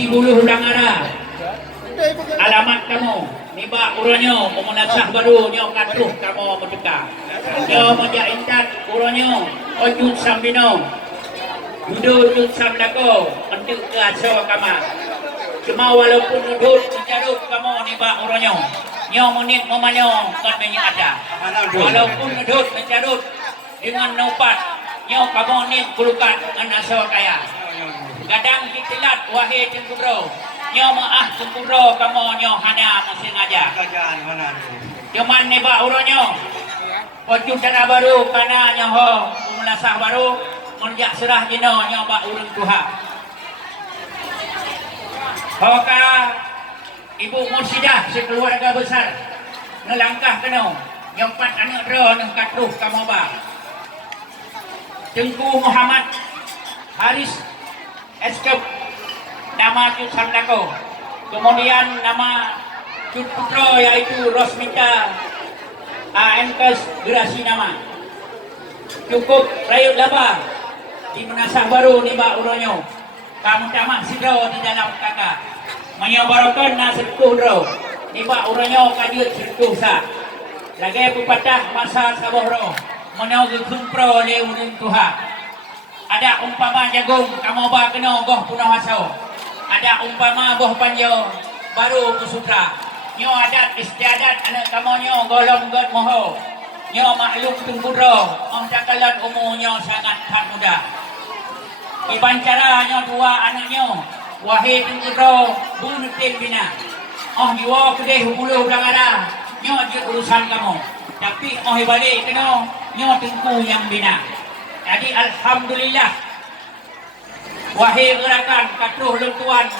di Buluh Langara. Alamat kamu niba uronyo pemunasah baru nyo katuh kamu merdeka. Nyo menjaintan uronyo ojud sambino. Duduk samlako untuk ke aso kama. Cuma walaupun duduk menjaruk kamu niba uronyo. Nyo menit memanyo kan banyak ada. Walaupun duduk menjaruk dengan nopat nyo kamu nit kulukan anaso kaya. Kadang kitilat wahai tengkubro. Nyo maah tengkubro kamu nyo hana masing aja. Cuman niba uronyo. Ojud dana baru kana nyo ho pemulasah baru menjak serah jino nyo ba urang Tuhan. Hoka Ibu Mursidah sekeluarga besar ngelangkah keno nyompat anak ro nang katuh kamu ba. Tengku Muhammad Haris Eskep nama Cud Sandako. Kemudian nama Cud Putro yaitu Rosmita AMKes Gerasi nama. Cukup rayut laba di menasah baru ni Mbak Uronyo. Kamu tamak sidro di dalam kakak. Menyobarokan na serkuh ro. Ni Mbak Uronyo kajut serkuh sa. Lagi pepatah masa sabohro. Menyogi kumpro leunun Tuhan. Ada umpama jagung kamu ba kena goh punah haso. Ada umpama boh panjo baru kusutra. Nyo adat istiadat anak kamu nyo golong god moho. Nyo maklum tungkudro. Om cakalan umurnya sangat muda. Ibancara nyo dua anak nyo. Wahai tungkudro bunuh tim bina. Oh jiwa kedai hubuluh belangara. Nyo je urusan kamu. Tapi oh balik kena nyo tengku yang bina. Jadi alhamdulillah wahai gerakan katuh luntuan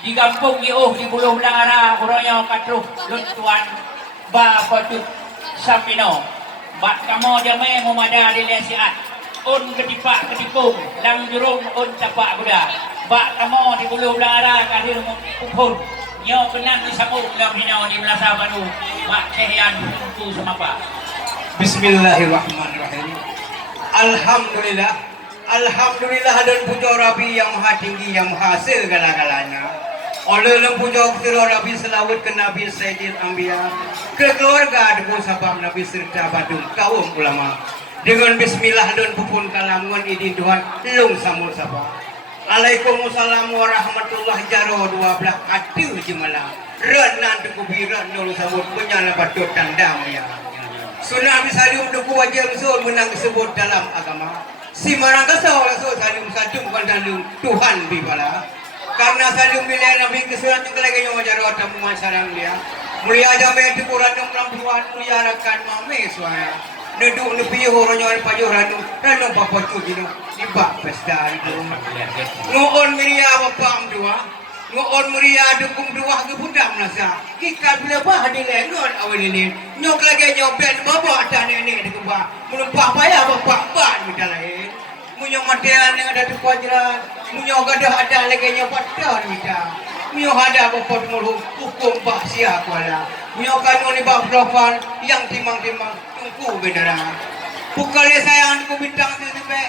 di kampung Iuh di Buluh Belangara uronyo katuh luntuan ba patut sampino bat kamu jamai memada di lesiat un ketipak ketipung lang jurung un capak buda bak kamu di Buluh Belangara kadir kupun nyo kenang disambung dalam hinau di Melasa Baru bak cehian tentu semapa. Bismillahirrahmanirrahim. Alhamdulillah, Alhamdulillah dan puja Rabbi yang maha tinggi yang maha segala-galanya. Oleh puja Rabbi selawat ke Nabi Sayyidil Anbiya, ke keluarga debu sabab Nabi serta badung kaum ulama. Dengan bismillah dan pupun kalamun idin Tuhan lung samul sabab. Alaikumussalam warahmatullahi jaro 12 adu jemalah. Renan dekubiran nul sabut penyala batut tandam ya. Sunnah Salim duku wajib usul menang disebut dalam agama. Si marang kesal rasul Salim sadung pandalung Tuhan bibala. Karena Salim bila Nabi kesuran juga lagi yang wajar ada pemasaran dia. Mulia jamai di Quran yang pelampuan mulia rakan mame suara. Neduk nepi horonyo pajo ranu ranu papa cujino di bak pesta itu. Nuon miria bapa dua. Nuon muria dukung dua ke budak nasa. Kita bila bah di lengon awal ini. Nyok lagi nyobel bapak dan nenek di kebak. Menumpah payah bapak ban kita lain. Munyok matian yang ada di kuajaran. Munyok ada lagi nyobat dan kita. Munyok ada bapak mulu hukum bah siap wala. Munyok kanun ibak profan yang timang-timang tungku bedara. Bukannya sayang ku bintang sesipe.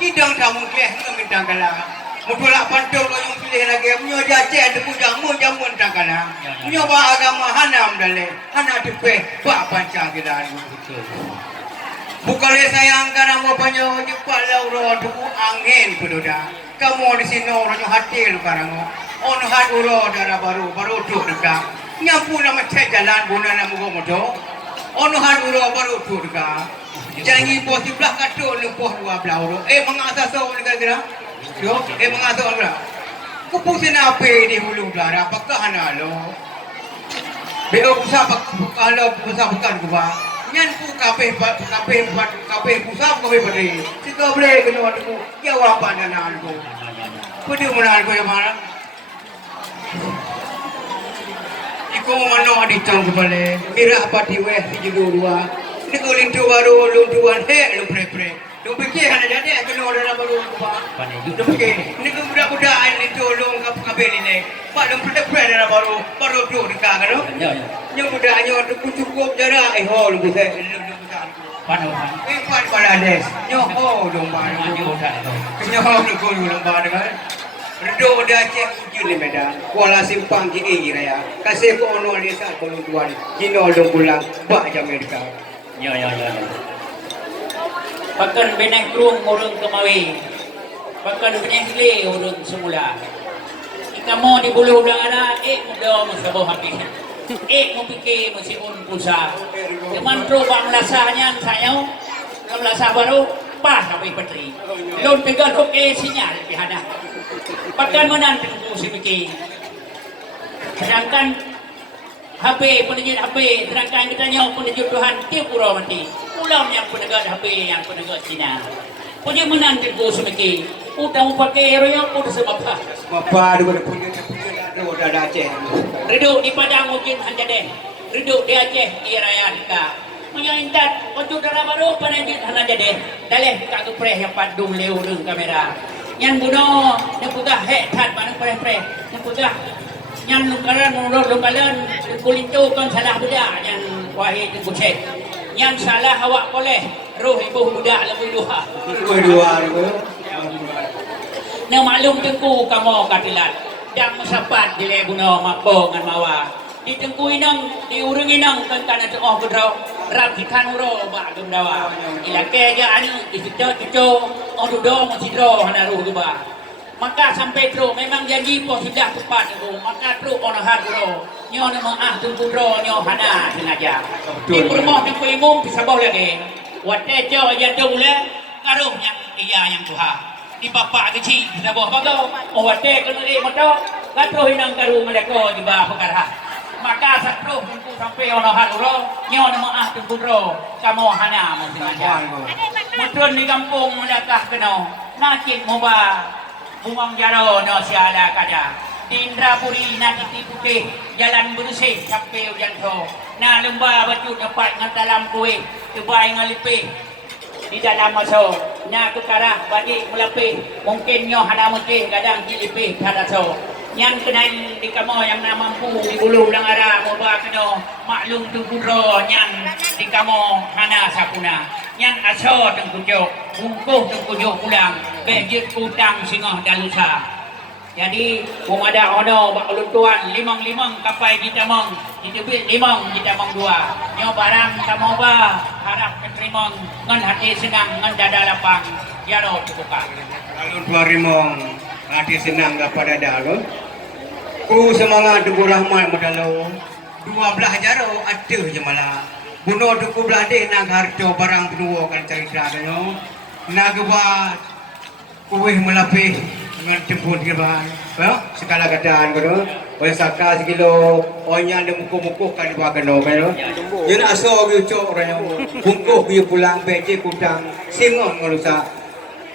Kidang kamu kelih bintang kalah. Mutulak pantul yang pilih lagi munyo jaceh debu jamu jamun takana munyo ba agama hanam dale hana depe ba Pancasila betul bukale sayang kana mo panyo jepat lauro debu angin pedoda kamu di sini orang hati lu karango on hat uro darah baru tuh dekat nyampu nama cek jalan guna nama gomodo on hat uro baru tuh dekat jangan bos sebelah kato lepoh 12 uro mengasah so negara yo mengatur apa? Kupusin apa di hulu belara? Apakah hana lo? Beo pusat kalau pusat bukan gua. Nyan pu kape pusat kape beri. Jika boleh kena aku jawab apa nana aku. Kudu mana aku yang mana? Iku mana di tang kepala. Mira apa diweh di dua. Ini kau lintu baru luntuan he lu pre. Lu fikir hana jadi kena orang baru apa? Lu fikir ni budak-budak ni tolong kabel ni. Pak lu pre baru tu dekat kan? Ya. Yang budaknya cukup jarak ho lu bisa. Pan. Pan pada des. Nyo ho domba. Nyo ho lu ko domba kan. Redo dah cek uji ni Medan. Kuala Simpang ke raya. Kasih ko ono ni sa ko tuan. Kino dong pulang bak jam Amerika. Ya. Pakan benang krung urung kemawi. Pakan benang kle urung semula. Kamu di bulu ulang ada, muda masaboh habis. Mo fikir masih pulsa. Teman pro bang lasanya saya, bang lasa baru pas sampai petri. Lon pegang oke sinyal pihada. Pakan menanti si fikir. Sedangkan HP penunjuk HP, sedangkan kita nyawa penunjuk Tuhan tiap pura mati. Pulau yang penegak HP yang penegak Cina. Punya menanti si fikir. Udah pakai hero yang udah sebab apa? Bapa dulu punya dah Aceh. Reduk di Padang mungkin hanya deh. Reduk di Aceh di raya kita. Menyantat waktu darah baru penanjut hanya deh. Daleh kat kepreh yang padung leu reng kamera. Yang bunuh yang pegah tat mana preh. Yang pegah yang lukaran menurut lukaran kulit tu kan salah budak yang wahid tu bucek. Yang salah awak boleh roh ibu budak lebih dua. Nah maklum tengku kamu katilat. Yang mesapat di leguna mapo ngan mawa. Di tengku inang, di urung inang kan tanah tengah kedraw. Rap hitan uro bak gemdawa. Ilake aja anu cucu odudo mocidro hanaruh duba. Maka sampai tro memang janji po sudah tepat itu. Maka tro onahar uro. Nyo nama tengku dro nyo hana sengaja. Di permoh tengku imum pisabau lagi. Wate jo aja dole karuhnya iya yang Tuhan. Di bapak kecil kita bawa bago awate kena dia motor katro hinang karu mereka di bawah perkara maka sakro tunggu sampai ono haruro nyo nama tunggu ro kamu hana mesti aja mutun di kampung mendatah kena nakit moba buang jaro no siala kada di Indrapuri na titi putih jalan bersih sampai hujan to na lembah batu dapat ngatalam kue tebai ngalipih di dalam masuk na kekarah balik melapih mungkin nyo hana mutih kadang dilipih kada so yang kena di kamu yang nak mampu di bulu ulang arah moba kena maklum tu kudro yang di kamu hana sapuna yang aso tengkujuk bungkuh tengkujuk pulang bejit utang singah dalusa jadi ada ono bak lutuan limang kapai kita mong kita bit limang kita mong dua nyo barang kamu ba harap keterimong ngan hati senang ngan dada lapang jaro terbuka Alun dua rimong hati senang kepada dada ku semangat duku rahmat modalo 12 jaro ada je malah bunuh duku belade nak harto barang penuo kan cerita kanyo nak buat kuih melapih dengan jemput ke bahan sekala keadaan kono oleh saka sekilo onya ada mukuh-mukuh kan di bawah keno kan yen aso ge ucok orang bungkuh ge pulang beje kudang singon ngorusa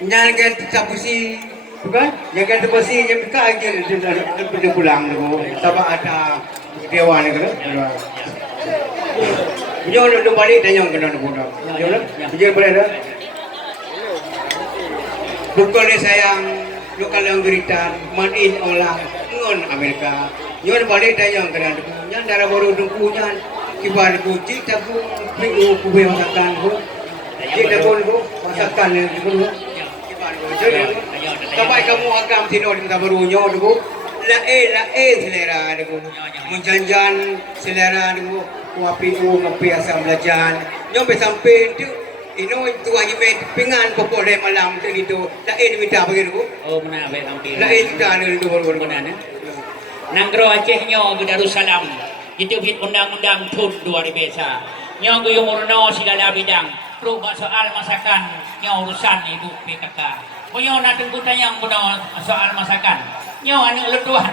nyangen tapusi bukan nyangen tapusi yang ka ge pulang tu sabak ada dewan ke nyo lu balik tanya kena budak nyo je boleh dah bukan sayang lokal yang beritan manin olah ngon Amerika nyon balik tanya kena nyan darah baru dukunya kibar kunci tabu minggu kuwe masakan ko kita pun ko masakan ni ko kibar ko jadi sampai kamu agam tinod kita baru nyo ko lae selera ko menjanjan selera ko kuapi ko ngapi asam lajan nyo sampai tu ino itu aja pengan pokok malam tu itu lain minta begitu oh mana baik hampir lain kita ada itu baru mana nanggro Aceh nyo ke Darussalam itu hit undang-undang tun 2000 besa nyo ke umurno segala bidang pro soal masakan nyo urusan ibu PKK nyo nak tunggu tanya puno soal masakan nyo anu letuan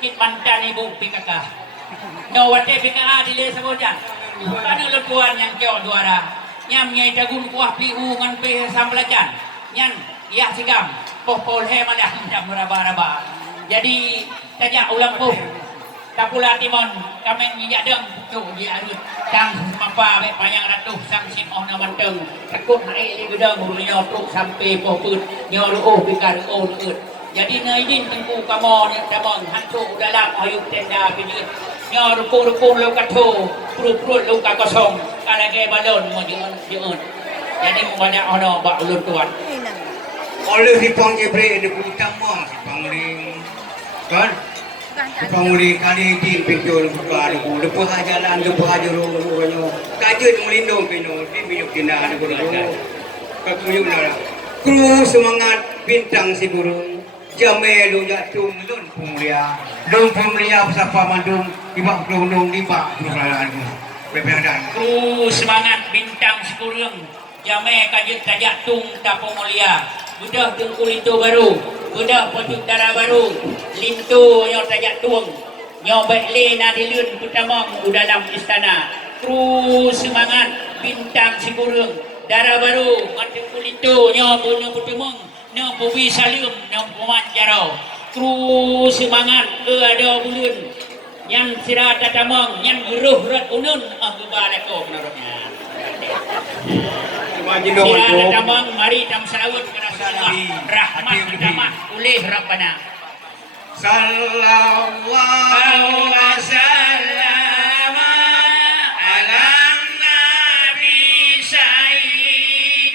kit mantan ibu PKK nyo wate PKA dile sabojan anu letuan yang kyo duara nyam nyai dagun kuah piu ngan pe sambelajan nyan ya sigam popol he malah jam raba-raba jadi tanya ulang pu kapula timon kamen nyak deng tu di arut kang mapa be payang ratuh sang sin ona banteng takut hai li gedang nyo truk sampai poput nyo ruh bikar on ut jadi naidin tengku kamo ni tamon hantu dalam ayuk tenda pinjit nyo ruku-ruku lu katho perut-perut lu kosong kalage balon mo jeun jadi ada ono bak ulun tuan oleh si Pang Jebre ada pun tambang si Pangling kan si Pangling kali din pinjol buka ada pun depa jalan depa jero banyak kajen melindung kino di minyak tina ada pun kakuyung nara kru semangat bintang si burung jame lu jatuh lun pumulia siapa mandung ibak kelundung ibak perlahan bebedan Kru semangat bintang sekurang jame kajet tajak tung tapo mulia budak tungkul itu baru budak pojok darah baru lintu nyo tajak tung nyo bekle na dilun putamong dalam istana kru semangat bintang sekurang darah baru tungkul itu nyo bunuh putamong nyo pubi salim nyo pumanjaro kru semangat ada bulun yang sirah tatamong yang geruh rat unun balako menurutnya sirah tatamong mari tam salawat kepada Allah rahmat rahmat oleh Rabbana sallallahu alaihi wasallam ala nabi sayyidina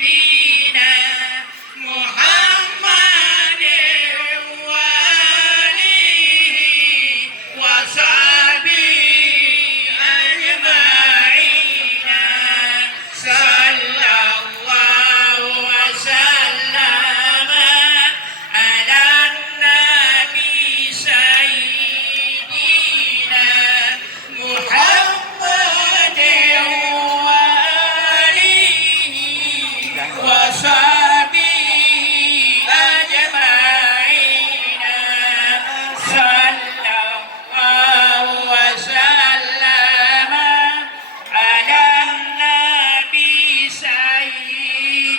Muhammad wa alihi wa sahbihi ajma'in sallallahu wasallam ala nabi sayyidina Muhammad wa alihi wa sahbihi ajma'in sallallahu wasallam ala nabi sayyidina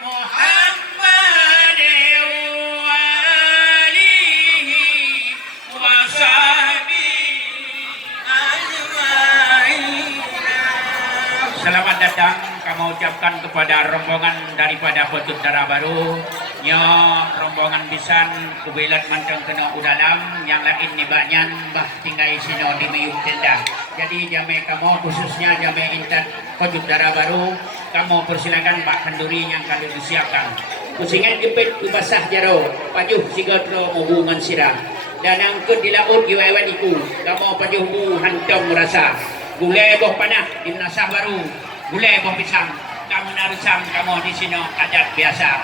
Muhammad wa alihi wa sahbihi ajma'in. Selamat datang kami ucapkan kepada rombongan daripada Pojok Darah Baru nyo rombongan bisan kubelat mantang kena udalam yang lain ni banyak bah tinggal sino di meyuk tenda jadi jame kamu khususnya jame intat Pojok Darah Baru kamu persilakan bak kenduri yang kali disiapkan kusingan jepit kubasah jaro pajuh sigotro hubungan sirah dan angkut di laut giwewan iku kamu pajuh mu hantam merasa gulai boh panah di nasah baru gulai boh pisang kamu narusam kamu di sini adat biasa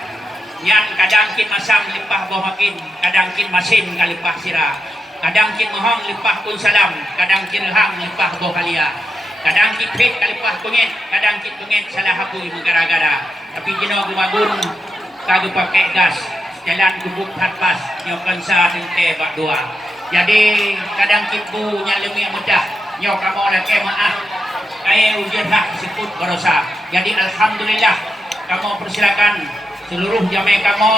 yang kadang kin masam lipah boh makin kadang kin masin kalipah sirah kadang kin mohong lipah pun salam kadang kin hang lipah boh kalia kadang kin pit kalipah pengit kadang kin pengit salah hapui megara-gara tapi jino gumagun kagak pakai gas jalan kubuk harpas nyokan sa tente bak dua jadi kadang kin bu nyalemi mudah nyok kamu lagi maaf kaya ujian hak sebut berosa jadi alhamdulillah kamu persilakan seluruh jamaah kamu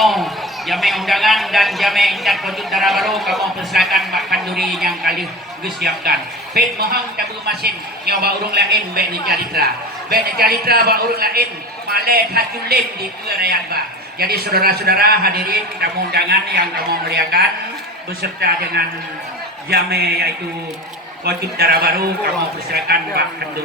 jamaah undangan dan jamaah ingat Pojok Darah Baru kamu persilakan makan duri yang kali disiapkan fit mohon tabu masin nyoba urung lain bek ni calitra ba urung lain malai hatulim di kerajaan ba jadi saudara-saudara hadirin tamu undangan yang kamu muliakan beserta dengan jamaah yaitu Pojok Darah Baru kamu persilakan makan duri